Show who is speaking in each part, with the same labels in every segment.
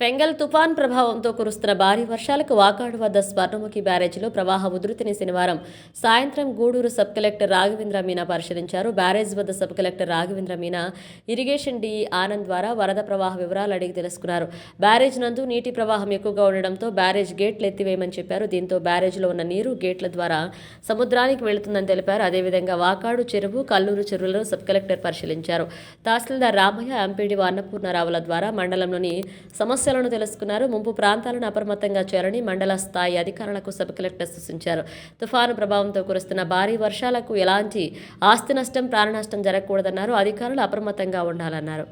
Speaker 1: Fengal తుఫాన్ ప్రభావంతో కురుస్తున్న భారీ వర్షాలకు వాకాడు వద్ద స్వర్ణముఖి బ్యారేజీలో ప్రవాహ ఉధృతిని శనివారం సాయంత్రం గూడూరు సబ్ కలెక్టర్ రాఘవేంద్ర మీనా పరిశీలించారు. బ్యారేజ్ వద్ద sub collector Raghavendra Meena irrigation DE Anand ద్వారా వరద ప్రవాహ వివరాలు అడిగి తెలుసుకున్నారు. బ్యారేజ్ నందు నీటి ప్రవాహం ఎక్కువగా ఉండడంతో బ్యారేజ్ గేట్లు ఎత్తివేయమని చెప్పారు. దీంతో బ్యారేజ్లో ఉన్న నీరు గేట్ల ద్వారా సముద్రానికి వెళుతుందని తెలిపారు. అదేవిధంగా వాకాడు చెరువు కల్లూరు చెరువులను సబ్ కలెక్టర్ పరిశీలించారు. తహసీల్దార్ రామయ్య ఎంపీడీ అన్నపూర్ణరావుల ద్వారా మండలంలోని సమస్య సమస్యలను తెలుసుకున్నారు. ముంపు ప్రాంతాలను అప్రమత్తంగా చేయాలని మండల స్థాయి అధికారులకు సబ్ కలెక్టర్ సూచించారు. తుఫాను ప్రభావంతో కురుస్తున్న భారీ వర్షాలకు ఎలాంటి ఆస్తి నష్టం ప్రాణ నష్టం జరగకూడదన్నారు. అధికారులు అప్రమత్తంగా ఉండాలన్నారు.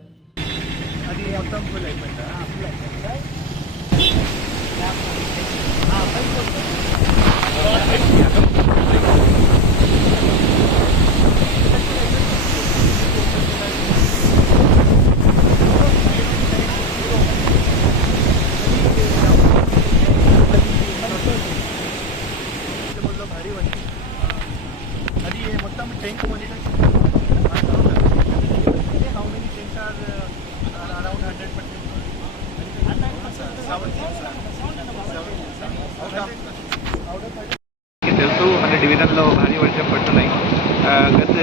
Speaker 2: అది మొత్తం ఫుల్ అయిపోయిందా లో భారీ వర్షం అది మొత్తం tank monitor how many tanks are around hundred percent
Speaker 3: మీకు తెలుసు మన డివిజన్లో భారీ వర్షం పడుతున్నాయి ఆ, గత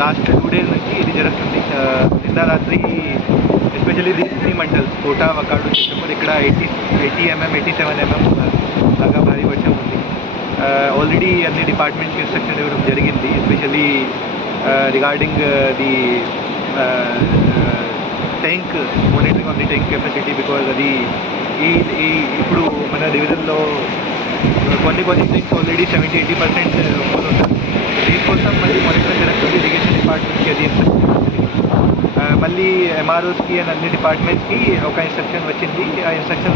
Speaker 3: లాస్ట్ టూ డేస్ నుంచి ఇది జరుగుతుంది ఆ, నిన్న రాత్రి especially these three mandals Kota Vakadu Chittoor ఇక్కడ eighty eighty MM eighty seven MM already అన్ని డిపార్ట్మెంట్కి ఇన్స్ట్రక్షన్ ఇవ్వడం జరిగింది especially regarding the tank monitoring on the tank capacity because అది ఈ ఈ ఇప్పుడు మన డివిజన్లో uh, కొన్ని కొన్ని tanks already seventy eighty percent full ఉంటుంది దీనికోసం మళ్ళీ మానిటరింగ్ జరుగుతుంది ఇరిగేషన్ డిపార్ట్మెంట్కి అది uh, మళ్ళీ ఎంఆర్ఓస్కి అండ్ అన్ని డిపార్ట్మెంట్స్కి ఒక ఇన్స్ట్రక్షన్ వచ్చింది. ఆ ఇన్స్ట్రక్షన్